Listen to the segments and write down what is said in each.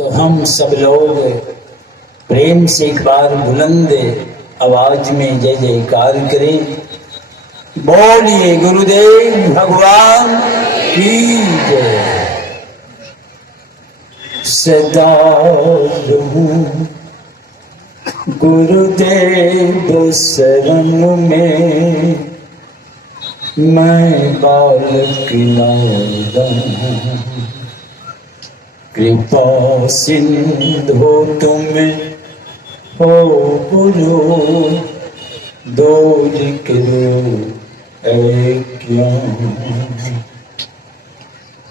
तो हम सब लोग प्रेम से एक बार बुलंद आवाज में जय जयकार करें। बोलिए गुरुदेव भगवान की जय। सदा रहूं गुरुदेव शरण में, मैं बालक नादान। कृपा सिंधु तुम हो गुरु, दूर करो क्यों।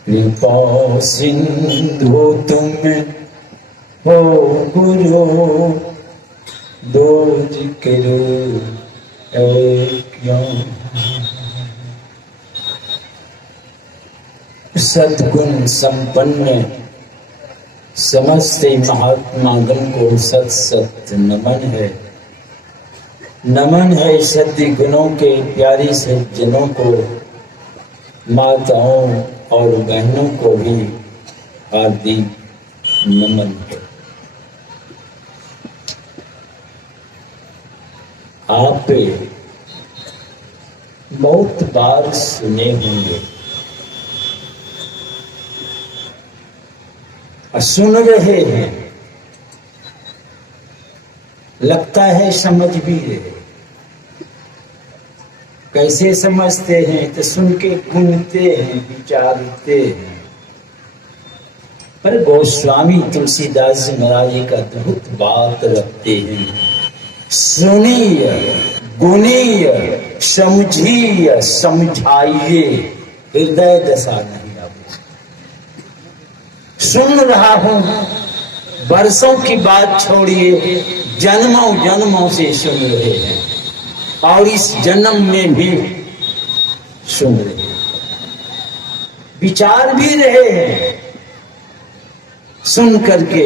कृपा सिंधु तुम हो गुरु, दूर करो क्यों। सद्गुण संपन्न समस्त महात्मा गण को सत सत नमन है। नमन है सद्य गुणों के प्यारी सज्जनों को, माताओं और बहनों को भी हार्दिक नमन है। आप बहुत बार सुने होंगे और सुन रहे हैं, लगता है समझ भी रहे। कैसे समझते हैं तो सुन के गुनते हैं, विचारते हैं। पर गोस्वामी तुलसीदास जी महाराज एक अद्भुत बात रखते हैं। सुनिए, गुनिए, समझिए, समझाइए, हृदय दशा नहीं। सुन रहा हूं, वर्षों की बात छोड़िए, जन्मों जन्मों से सुन रहे हैं और इस जन्म में भी सुन रहे हैं, विचार भी रहे हैं। सुन करके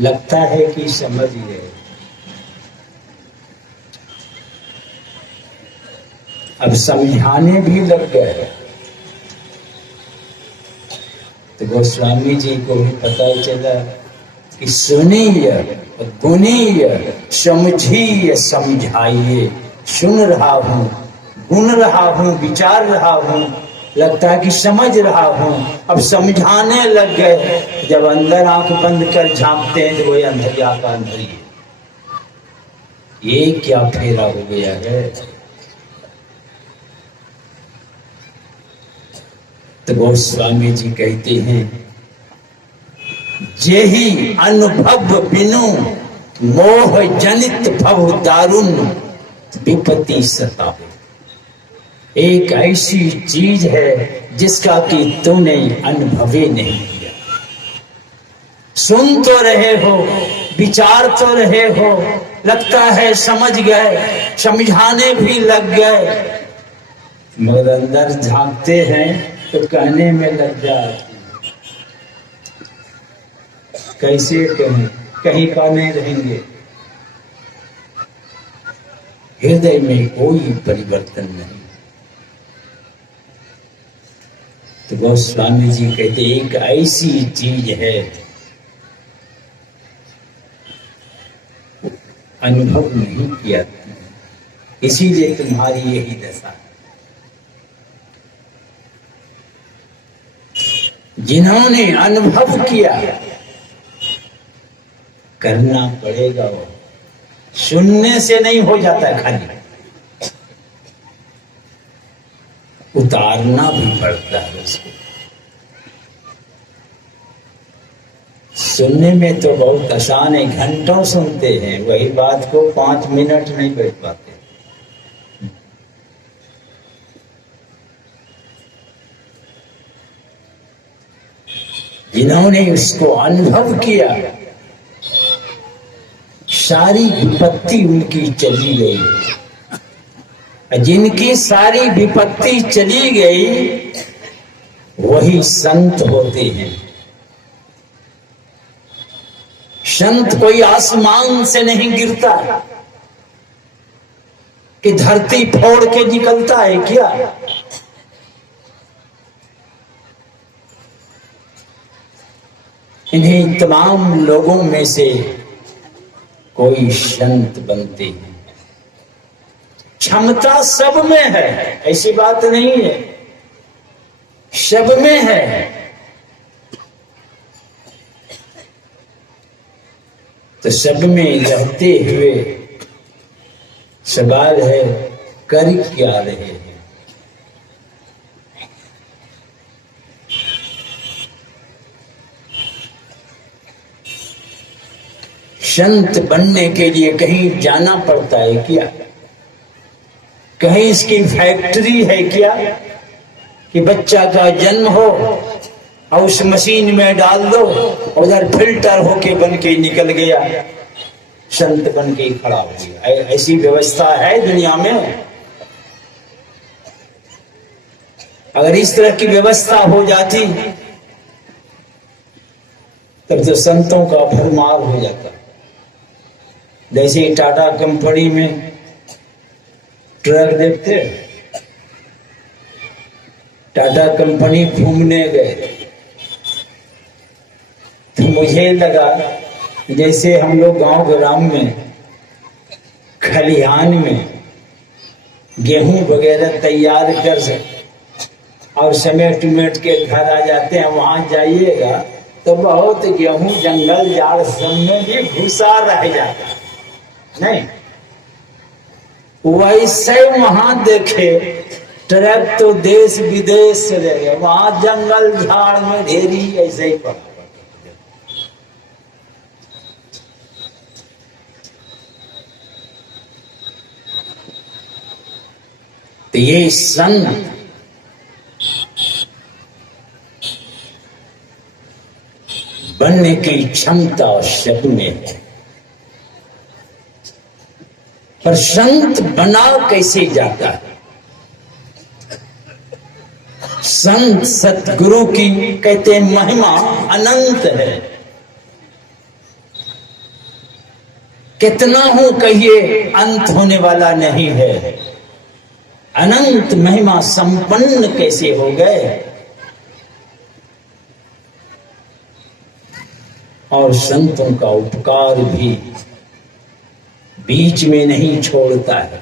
लगता है कि समझ गए। अब समझाने भी लग गए। तो गोस्वामी जी को भी पता चला कि सुनिए, गुनिए, समझिए, समझाइए। सुन रहा हूं, गुन रहा हूं, विचार रहा हूं, लगता है कि समझ रहा हूं। अब समझाने लग गए। जब अंदर आंख बंद कर झांकते हैं तो वही अंधरिया का अंधरी। ये क्या फेरा हो गया है। तो गोस्वामी जी कहते हैं, जेहि अनुभव बिनु मोह जनित भव दारुण विपत्ति सता। एक ऐसी चीज है जिसका कि तूने अनुभव ही नहीं किया। सुन तो रहे हो, विचार तो रहे हो, लगता है समझ गए, समझाने भी लग गए, मगर अंदर झांकते हैं तो कहने में लग जाती। कैसे कहें, कहीं का नहीं रहेंगे। हृदय में कोई परिवर्तन नहीं। तो गोस्वामी जी कहते एक ऐसी चीज है अनुभव नहीं किया, इसीलिए तुम्हारी यही दशा। जिन्होंने अनुभव किया, करना पड़ेगा। वो सुनने से नहीं हो जाता है, खाली उतारना भी पड़ता है उसको। सुनने में तो बहुत आसान है, घंटों सुनते हैं, वही बात को 5 मिनट नहीं बैठ पाते। जिन्होंने उसको अनुभव किया, सारी विपत्ति उनकी चली गई। जिनकी सारी विपत्ति चली गई वही संत होते हैं। संत कोई आसमान से नहीं गिरता कि धरती फोड़ के निकलता है क्या। इन्हीं तमाम लोगों में से कोई संत बनते हैं। क्षमता सब में है, ऐसी बात नहीं है, सब में है। तो सब में रहते हुए सवाल है, कर क्या रहे हैं? संत बनने के लिए कहीं जाना पड़ता है क्या? कहीं इसकी फैक्ट्री है क्या कि बच्चा का जन्म हो और उस मशीन में डाल दो, उधर फिल्टर होके बन के निकल गया, संत बन के खड़ा हो गया? ऐसी व्यवस्था है दुनिया में? अगर इस तरह की व्यवस्था हो जाती तब तो संतों का भरमार हो जाता। जैसे टाटा कंपनी में ट्रक देखते, टाटा कंपनी घूमने गए तो मुझे लगा जैसे हम लोग गांव ग्राम में खलिहान में गेहूं वगैरह तैयार कर और समेट उमेट के घर आ जाते हैं, वहां जाइएगा तो बहुत गेहूं जंगल जाड़ सब में भी भूसा रह जाता नहीं। वैसे वहां देखे ट्रक तो देश विदेश से ले गए, वहां जंगल झाड़ में ढेरी ऐसे ही पड़ा। तो ये संत बनने की क्षमता सब में है, पर संत बना कैसे जाता है? संत सतगुरु की कहते हैं महिमा अनंत है। कितना हूं कहिए, अंत होने वाला नहीं है। अनंत महिमा संपन्न कैसे हो गए? और संतों का उपकार भी बीच में नहीं छोड़ता है,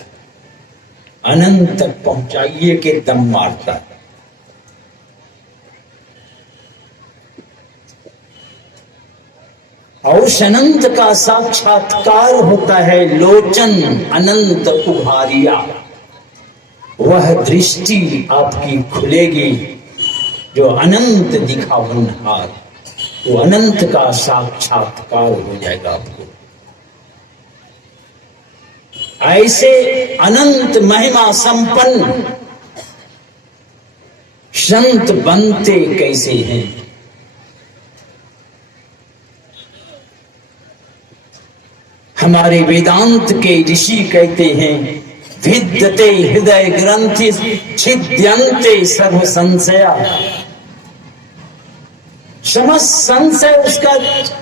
अनंत तक पहुंचाइए के दम मारता है। और उस अनंत का साक्षात्कार होता है लोचन अनंत उभारिया। वह दृष्टि आपकी खुलेगी जो अनंत दिखावनहार, वो अनंत का साक्षात्कार हो जाएगा आपको। ऐसे अनंत महिमा संपन्न संत बनते कैसे हैं? हमारे वेदांत के ऋषि कहते हैं, भिद्यते हृदय ग्रंथि छिद्यन्ते सर्व संशया। समस्त संशय उसका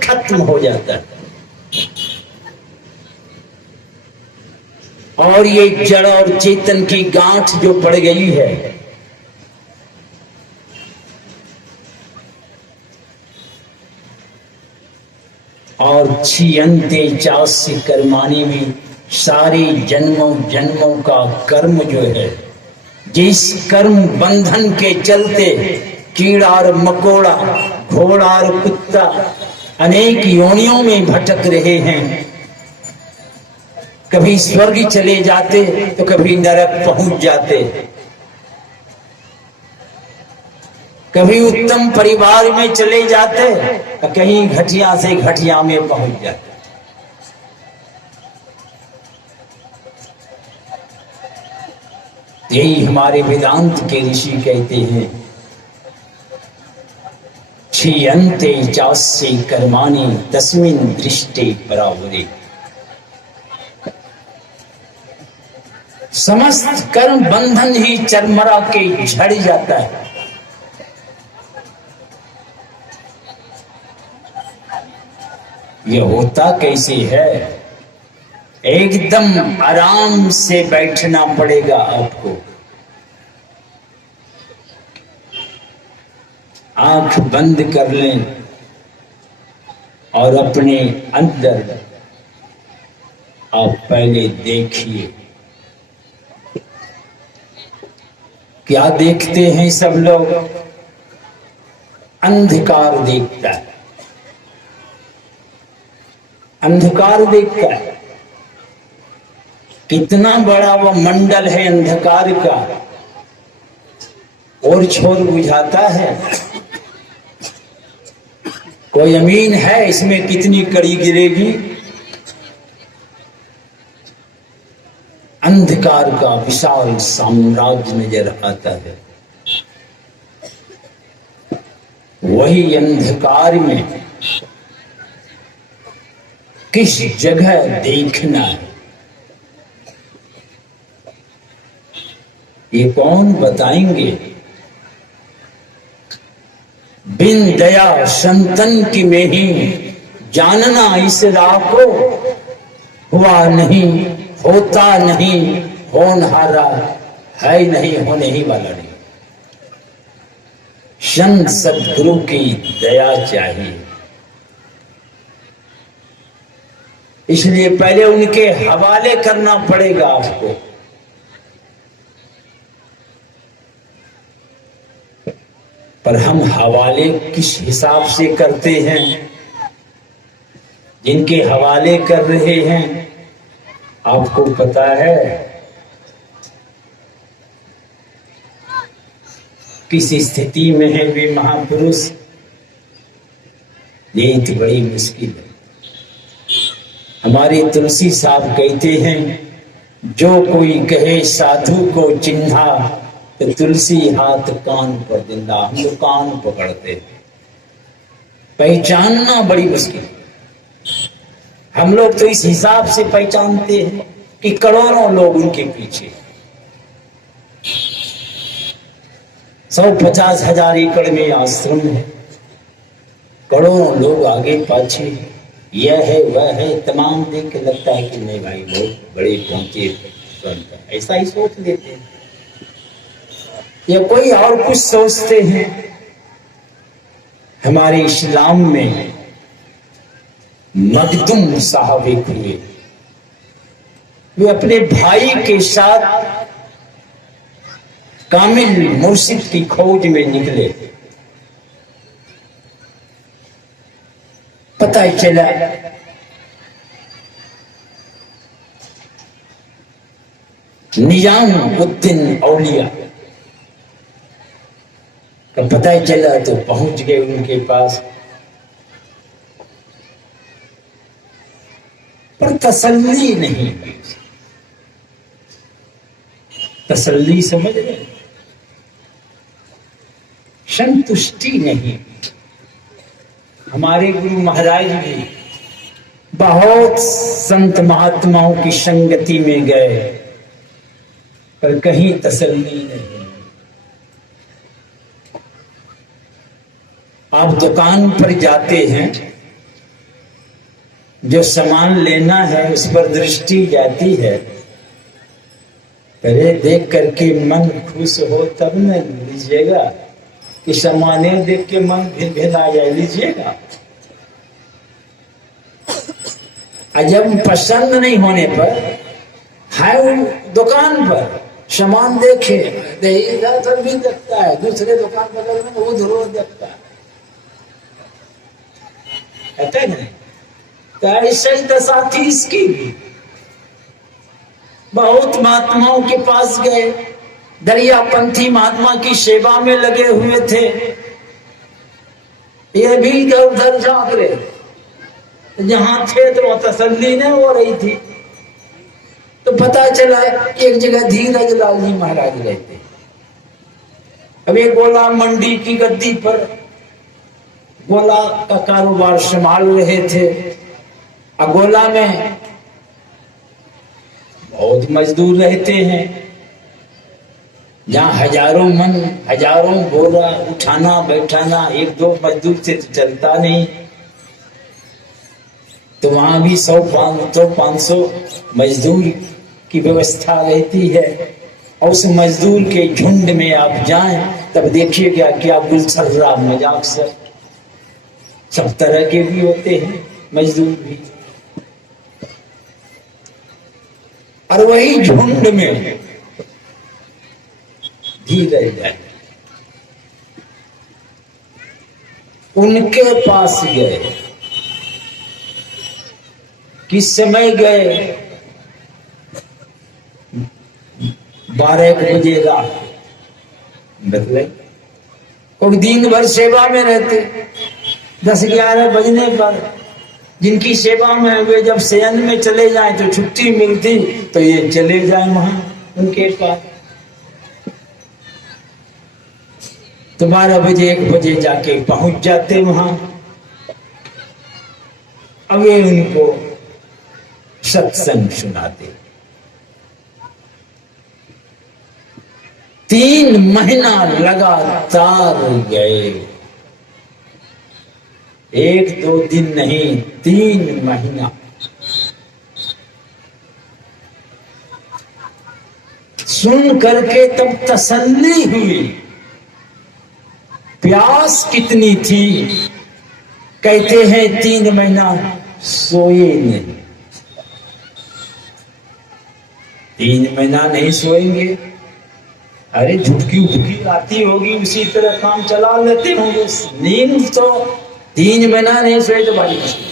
खत्म हो जाता है और ये जड़ और चेतन की गांठ जो पड़ गई है, और छियंते चास्य कर्माणी में सारे जन्मों जन्मों का कर्म जो है, जिस कर्म बंधन के चलते कीड़ा और मकोड़ा, घोड़ा और कुत्ता अनेक योनियों में भटक रहे हैं, कभी स्वर्ग चले जाते तो कभी नरक पहुंच जाते, कभी उत्तम परिवार में चले जाते तो कहीं घटिया से घटिया में पहुंच जाते। यही हमारे वेदांत के ऋषि कहते हैं, छियन्ते चास्य कर्माणि तस्मिन् दृष्टे परावरे। समस्त कर्म बंधन ही चरमरा के झड़ जाता है। ये होता कैसे है? एकदम आराम से बैठना पड़ेगा आपको, आंख बंद कर लें और अपने अंदर आप पहले देखिए, क्या देखते हैं सब लोग? अंधकार देखता है, अंधकार देखता है। कितना बड़ा वह मंडल है अंधकार का, और छोर बुझाता है। कोई अमीन है इसमें कितनी कड़ी गिरेगी? अंधकार का विशाल साम्राज्य नजर आता है। वही अंधकार में किस जगह देखना है, ये कौन बताएंगे? बिन दया संतन की में ही जानना इस राह को, हुआ नहीं होता नहीं होनहारा है नहीं होने ही वाला नहीं। संत सद्गुरु की दया चाहिए, इसलिए पहले उनके हवाले करना पड़ेगा आपको। पर हम हवाले किस हिसाब से करते हैं? जिनके हवाले कर रहे हैं आपको पता है किस स्थिति में है वे महापुरुष? ये तो बड़ी मुश्किल है। हमारे तुलसी साहब कहते हैं, जो कोई कहे साधु को चिन्हा, तो तुलसी हाथ कान पर दिंदा। हम लोग कान पकड़ते हैं, पहचानना बड़ी मुश्किल। हम लोग तो इस हिसाब से पहचानते हैं कि करोड़ों लोग उनके पीछे, 150 हजार एकड़ में आश्रम है, करोड़ों लोग आगे पाछे, यह है वह है, तमाम देख के लगता है कि नहीं भाई बहुत बड़े पहुंचे संत, ऐसा ही सोच लेते हैं। या कोई और कुछ सोचते हैं। हमारे इस्लाम में मखदूम साहब एक हुए, वे अपने भाई के साथ कामिल मुर्शिद की खोज में निकले। पता चला निजामुद्दीन औलिया का पता चला तो पहुंच गए उनके पास, पर तसल्ली नहीं। तसल्ली समझ रहे, संतुष्टि नहीं। हमारे गुरु महाराज भी बहुत संत महात्माओं की संगति में गए, पर कहीं तसल्ली नहीं। आप दुकान पर जाते हैं, जो सामान लेना है उस पर दृष्टि जाती है, पहले देख करके मन खुश हो तब न लीजिएगा, कि सामाने देख के मन भिन आ जाए लीजिएगा। जब पसंद नहीं होने पर है दुकान पर सामान देखे, इधर भी देखता है, दूसरे दुकान बगल में उधर देखता है, नहीं? तो ऐसे ही दशा थी इसकी भी। बहुत महात्माओं के पास गए, दरियापंथी महात्मा की सेवा में लगे हुए थे, ये भी इधर उधर झांक रहे, जहां थे तो वहां तसल्ली नहीं हो रही थी। तो पता चला एक जगह धीरज लाल जी महाराज रहते। अब ये गोला मंडी की गद्दी पर गोला का कारोबार संभाल रहे थे। अगोला में बहुत मजदूर रहते हैं, जहाँ हजारों मन हजारों बोरा उठाना बैठाना एक दो मजदूर से तो चलता नहीं, तो वहां भी 100-500 मजदूर की व्यवस्था रहती है। और उस मजदूर के झुंड में आप जाएं तब देखिएगा क्या गुलछर्रा मजाक से सब तरह के भी होते हैं मजदूर भी, और वही झुंड में धीरज जाए उनके पास गए। किस समय गए? 12 बजे रात बदले, और दिन भर सेवा में रहते। 10-11 बजने पर जिनकी सेवा में वे जब शयन में चले जाएं तो छुट्टी मिलती तो ये चले जाएं वहां उनके पास। तो 12 बजे 1 बजे जाके पहुंच जाते वहां। अब ये उनको सत्संग सुनाते। 3 महीना लगातार गए, 1-2 दिन नहीं, 3 महीना। सुन करके तब तसल्ली हुई। प्यास कितनी थी, कहते हैं 3 महीना सोए नहीं। 3 महीना नहीं सोएंगे, अरे झुटकी उठकी आती होगी, उसी तरह काम चला लेते होंगे। नींद तो 3 महीना नहीं सोए तो बड़ी मुश्किल।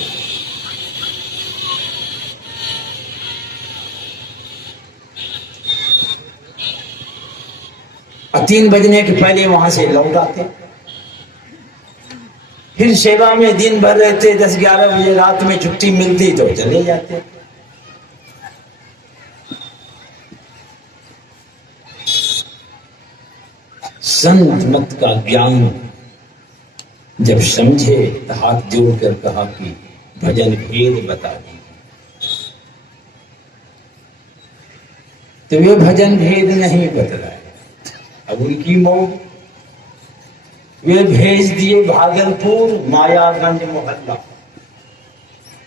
और 3 बजने के पहले वहां से लौट आते, फिर सेवा में दिन भर रहते। 10-11 बजे रात में छुट्टी मिलती तो चले जाते। संत मत का ज्ञान जब समझे तो हाथ जोड़कर कहा कि भजन भेद बता दीजिए। तो वे भजन भेद नहीं बतलाए। अब उनकी मौत, वे भेज दिए भागलपुर मायागंज मोहल्ला,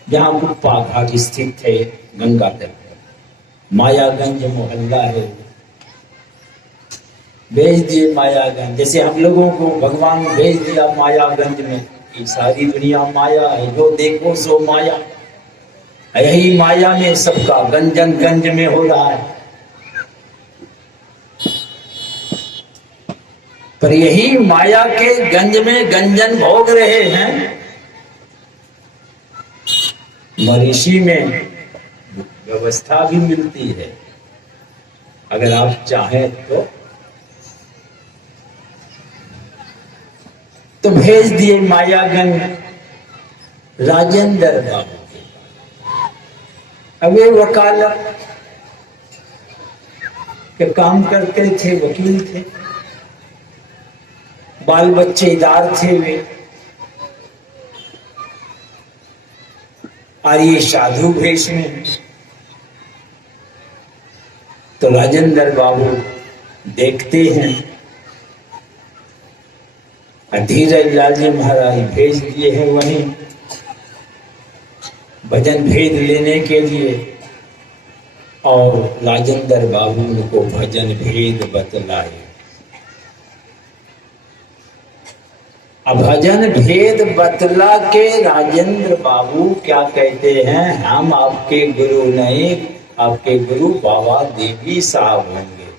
जहां कुप्पा घाट स्थित है गंगा तट पर। मायागंज मोहल्ला है, भेज दिए मायागंज। जैसे हम लोगों को भगवान भेज दिया मायागंज में, ये सारी दुनिया माया है, जो देखो सो माया। यही माया में सबका गंजन गंज में हो रहा है। पर यही माया के गंज में गंजन भोग रहे हैं। मरीषी में व्यवस्था भी मिलती है, अगर आप चाहें तो भेज दिए मायागंज राजेंद्र बाबू के। अब वे वकालत के काम करते थे, वकील थे, बाल बच्चेदार थे वे। और ये साधु भेष में। तो राजेंद्र बाबू देखते हैं, धीरज लाल जी महाराज भेज दिए हैं वहीं भजन भेद लेने के लिए। और राजेंद्र बाबू को भजन भेद बतलाए। अब भजन भेद बतला के राजेंद्र बाबू क्या कहते हैं, हम आपके गुरु नहीं, आपके गुरु बाबा देवी साहब होंगे।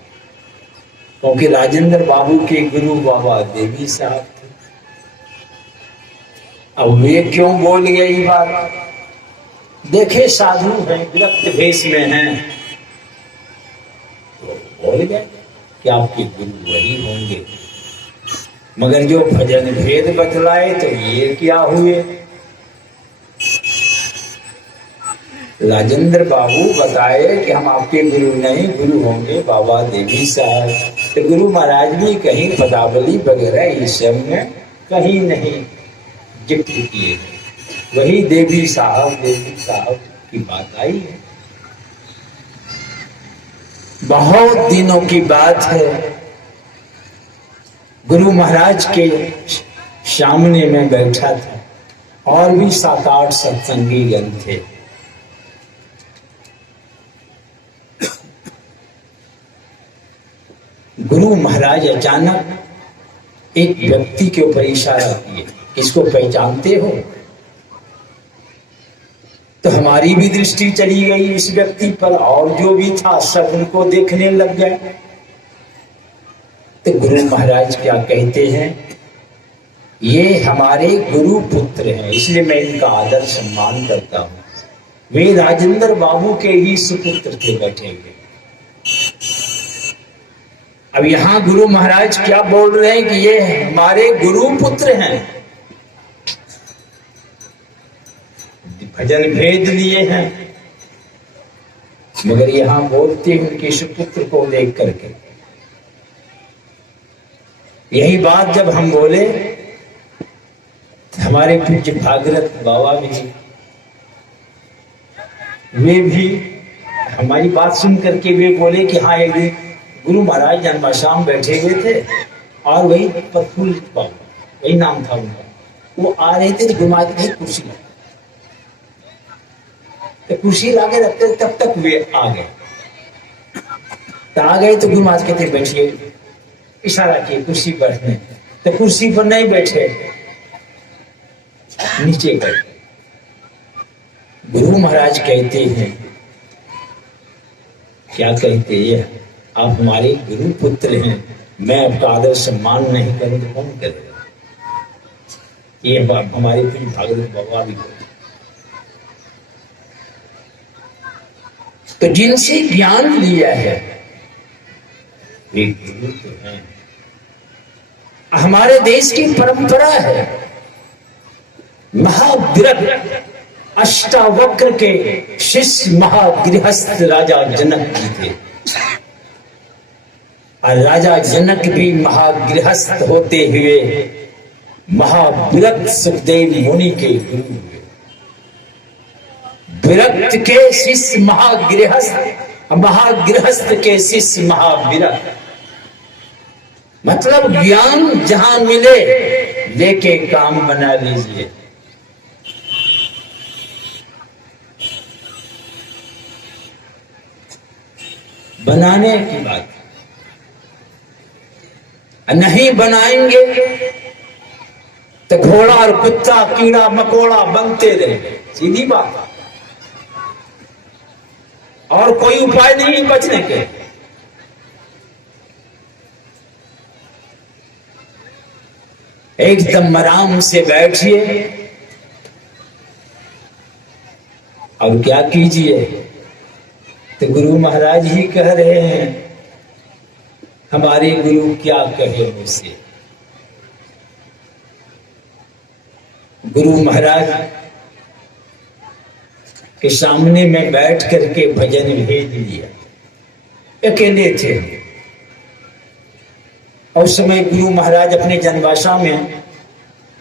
क्योंकि राजेंद्र बाबू के गुरु बाबा देवी साहब थे। अब वे क्यों बोल गए ये बात? देखे साधु हैं, विरक्त भेष में हैं, तो बोल गए कि आपके गुरु वही होंगे। मगर जो भजन भेद बतलाए तो ये क्या हुए? राजेंद्र बाबू बताए कि हम आपके गुरु नहीं, गुरु होंगे बाबा देवी साहब। तो गुरु महाराज भी कहीं पदावली वगैरह इस सब में कहीं नहीं जिक्र किए, वही देवी साहब की बात आई है। बहुत दिनों की बात है, गुरु महाराज के सामने में बैठा था और भी 7-8 सत्संगी गण थे। गुरु महाराज अचानक एक व्यक्ति के ऊपर इशारा किए इसको पहचानते हो? तो हमारी भी दृष्टि चली गई इस व्यक्ति पर, और जो भी था सब उनको देखने लग गए। तो गुरु महाराज क्या कहते हैं, ये हमारे गुरु पुत्र हैं, इसलिए मैं इनका आदर सम्मान करता हूं। वे राजेंद्र बाबू के ही सुपुत्र थे बैठे हुए। अब यहां गुरु महाराज क्या बोल रहे हैं कि ये हमारे गुरु पुत्र हैं, भजन भेद लिए हैं, मगर यहां बोलते उनके सुपुत्र को देख करके। यही बात जब हम बोले, हमारे पूज्य भागवत बाबा भी, वे भी हमारी बात सुन करके वे बोले कि हाँ, एक दिन गुरु महाराज जन्माश्रम बैठे हुए थे और वही प्रफुल्ल बाबू, वही नाम था उनका, वो आ रहे थे तो गुरु महाराज की कुर्सी ला, तो कुर्सी लाके रखते, तब तक वे आ गए। तो आ गए तो गुरु महाराज कहते बैठिए, इशारा किए कुर्सी पर बैठने, तो कुर्सी पर नहीं बैठे, नीचे गए। गुरु महाराज कहते हैं, क्या कहते हैं, आप हमारे गुरु पुत्र हैं, मैं आपका आदर सम्मान नहीं करूं तो कौन करेगा? ये हमारे पूज्य भागवत बाबा भी कहते। तो जिनसे ज्ञान लिया है वे गुरु तो हैं। हमारे देश की परंपरा है, महाविरक्त अष्टावक्र के शिष्य महागृहस्थ राजा जनक जी थे, और राजा जनक भी महागृहस्थ होते हुए महाविरक्त सुखदेव मुनि के गुरु हुए। विरक्त के शिष्य महागृहस्थ, महागृहस्थ के शिष्य महाविरक्त, मतलब ज्ञान जहां मिले लेके काम बना लीजिए। बनाने की बात नहीं बनाएंगे तो घोड़ा और कुत्ता कीड़ा मकोड़ा बनते रहे, सीधी बात। और कोई उपाय नहीं बचने के। एकदम आराम से बैठिए और क्या कीजिए, तो गुरु महाराज ही कह रहे हैं, हमारे गुरु क्या कहे मुझसे। गुरु महाराज के सामने में बैठ करके भजन भेज लिया, अकेले थे। और उस समय गुरु महाराज अपने जनवासा में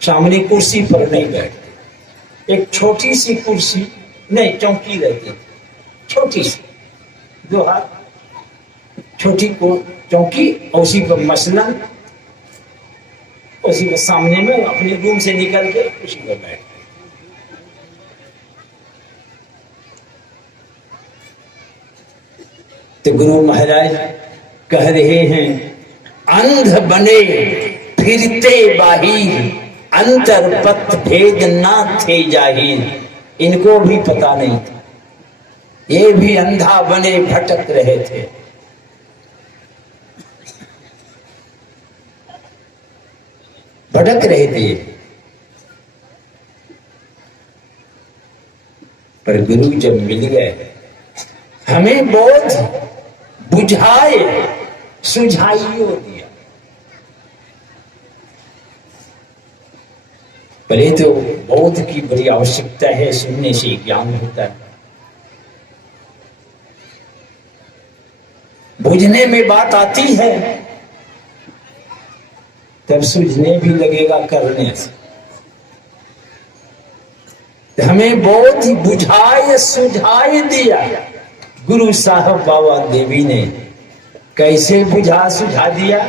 सामने कुर्सी पर नहीं बैठते, एक छोटी सी कुर्सी नहीं चौकी रहती थी, छोटी सी, 2 हाथ छोटी को चौकी, और उसी पर मसलन, उसी के सामने में अपने रूम से निकल के उसी पर बैठ। तो गुरु महाराज कह रहे हैं, अंध बने फिरते बाहिर, अंतर पथ भेद ना थे जाहिर। इनको भी पता नहीं था, ये भी अंधा बने भटक रहे थे। भटक रहे थे, पर गुरु जब मिल गए, हमें बोध बुझाए सुझाइयो दिया। पहले तो बोध की बड़ी आवश्यकता है, सुनने से ज्ञान होता है। बुझने में बात आती है तब सूझने भी लगेगा करने से। हमें बोध बुझाए सुझाए दिया गुरु साहब बाबा देवी ने। कैसे बुझा सुझा दिया?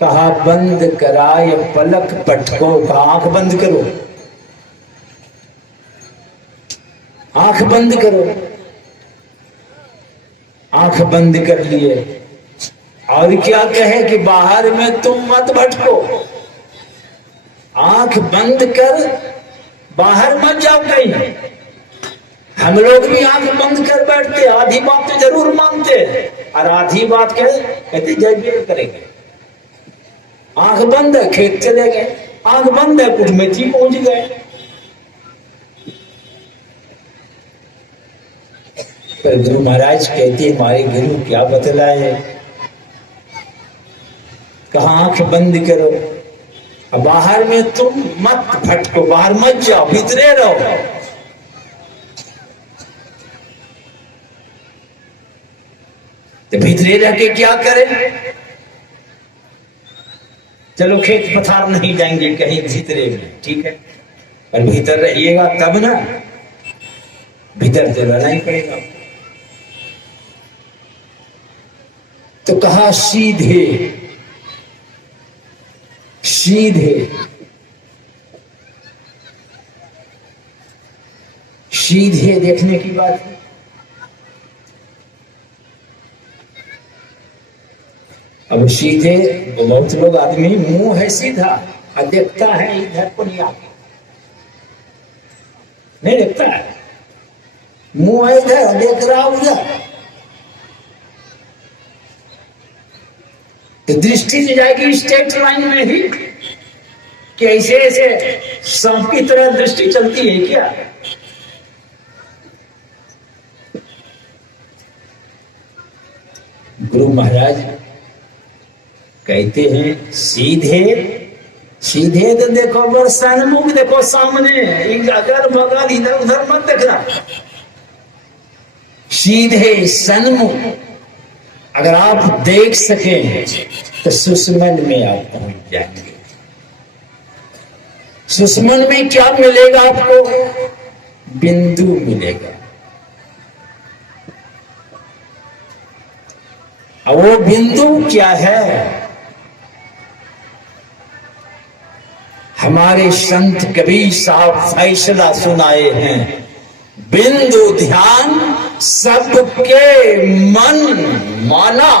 कहा बंद कराए पलक पटको, कहा आंख बंद करो, आंख बंद करो। आंख बंद कर लिए, और क्या कहे कि बाहर में तुम मत भटको, आंख बंद कर बाहर मत जाओ कहीं। हम लोग भी आंख बंद कर बैठते, आधी बात तो जरूर मानते और आधी बात कहते जय करेंगे। आंख बंद है, खेत चले गए, आंख बंद है, कुछ मेथी पहुंच गए। पर गुरु महाराज कहते हमारे गुरु क्या बतलाए, कहा आंख बंद करो, बाहर में तुम मत भटको, बाहर मत जाओ, भीतरे रहो। तो भीतरे रह के क्या करें? चलो खेत पथार नहीं जाएंगे, कहीं भीतरे में, ठीक है, पर भीतर रहिएगा तब ना, भीतर तो रहना ही पड़ेगा। तो कहा सीधे सीधे सीधे देखने की बात है। अब सीधे बहुत लोग आदमी मुंह है सीधा और देखता है इधर को नहीं, आगे नहीं देखता है, मुंह है इधर देख रहा उधर, तो दृष्टि से जाएगी स्ट्रेट लाइन में ही कि ऐसे ऐसे सांप की तरह दृष्टि चलती है क्या? गुरु महाराज कहते हैं सीधे सीधे तो देखो, पर सन्मुख देखो, सामने, अगर बगल इधर उधर मत देखना, सीधे सन्मुख। अगर आप देख सकें तो सुषमन में आप पहुंच जाएंगे। सुषमन में क्या मिलेगा आपको? बिंदु मिलेगा। अब वो बिंदु क्या है? हमारे संत कबीर साहब फैसला सुनाए हैं, बिंदु ध्यान सबके मन माना।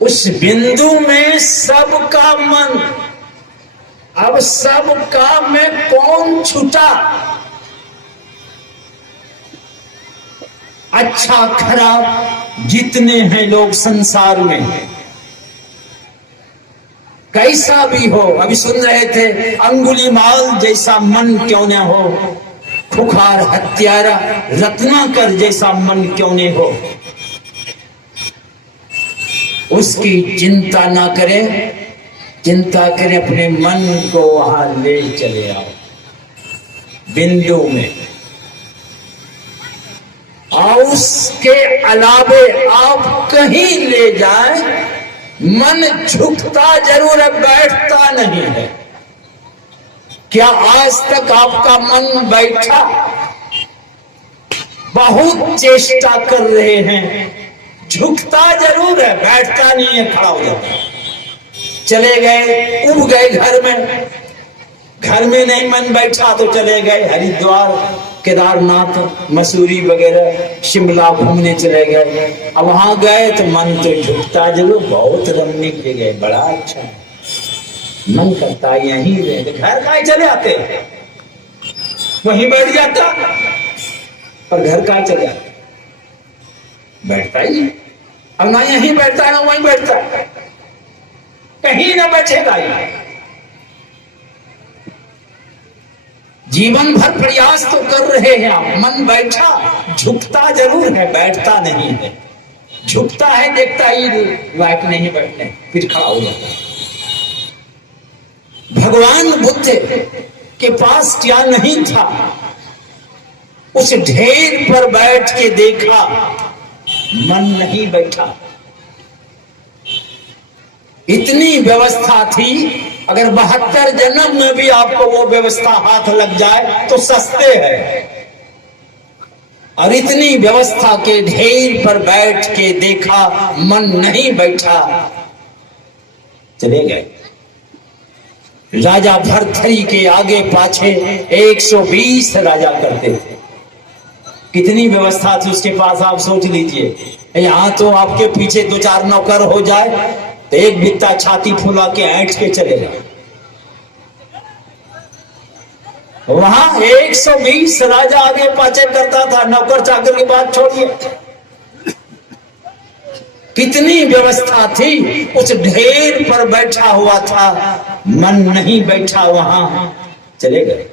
उस बिंदु में सबका मन। अब सबका में कौन छूटा? अच्छा खराब जितने हैं लोग संसार में, कैसा भी हो, अभी सुन रहे थे, अंगुलीमाल जैसा मन क्यों न हो, खुखार हत्यारा रत्नाकर जैसा मन क्यों न हो, उसकी चिंता ना करें, चिंता करें अपने मन को वहां ले चले आओ बिंदु में। और उसके अलावे आप कहीं ले जाएं, मन झुकता जरूर है, बैठता नहीं है। क्या आज तक आपका मन बैठा? बहुत चेष्टा कर रहे हैं, झुकता जरूर है, बैठता नहीं है, खड़ा हो जाता है। चले गए, उब गए घर में, घर में नहीं मन बैठा तो चले गए हरिद्वार, केदारनाथ, मसूरी वगैरह, शिमला घूमने चले गए। अब वहां गए तो मन तो झुकता जरूर, बहुत रमणीक जगह, बड़ा अच्छा मन करता यहीं रहे, घर का चले आते, वहीं बैठ जाता, पर घर का चले आते, बैठता ही नहीं। अब ना यहीं बैठता है ना वहीं बैठता है, कहीं ना बैठेगा ही। जीवन भर प्रयास तो कर रहे हैं आप, मन बैठा, झुकता जरूर है, बैठता नहीं है। झुकता है, देखता ही लायक नहीं बैठने, फिर खड़ा हो जाता है। भगवान बुद्ध के पास क्या नहीं था, उस ढेर पर बैठ के देखा, मन नहीं बैठा। इतनी व्यवस्था थी, अगर 72 जन्म में भी आपको वो व्यवस्था हाथ लग जाए तो सस्ते है। और इतनी व्यवस्था के ढेर पर बैठ के देखा, मन नहीं बैठा, चले गए। राजा भर्तृहरि के आगे पाछे 120 राजा करते थे। कितनी व्यवस्था थी उसके पास, आप सोच लीजिए। यहां तो आपके पीछे 2-4 नौकर हो जाए तो एक बित्ता छाती फुला के ऐंठ के चलेगा, वहां 120 राजा आगे पाछे करता था, नौकर चाकर की बात छोड़िए, कितनी व्यवस्था थी। उस ढेर पर बैठा हुआ था, मन नहीं बैठा, वहां चले गए।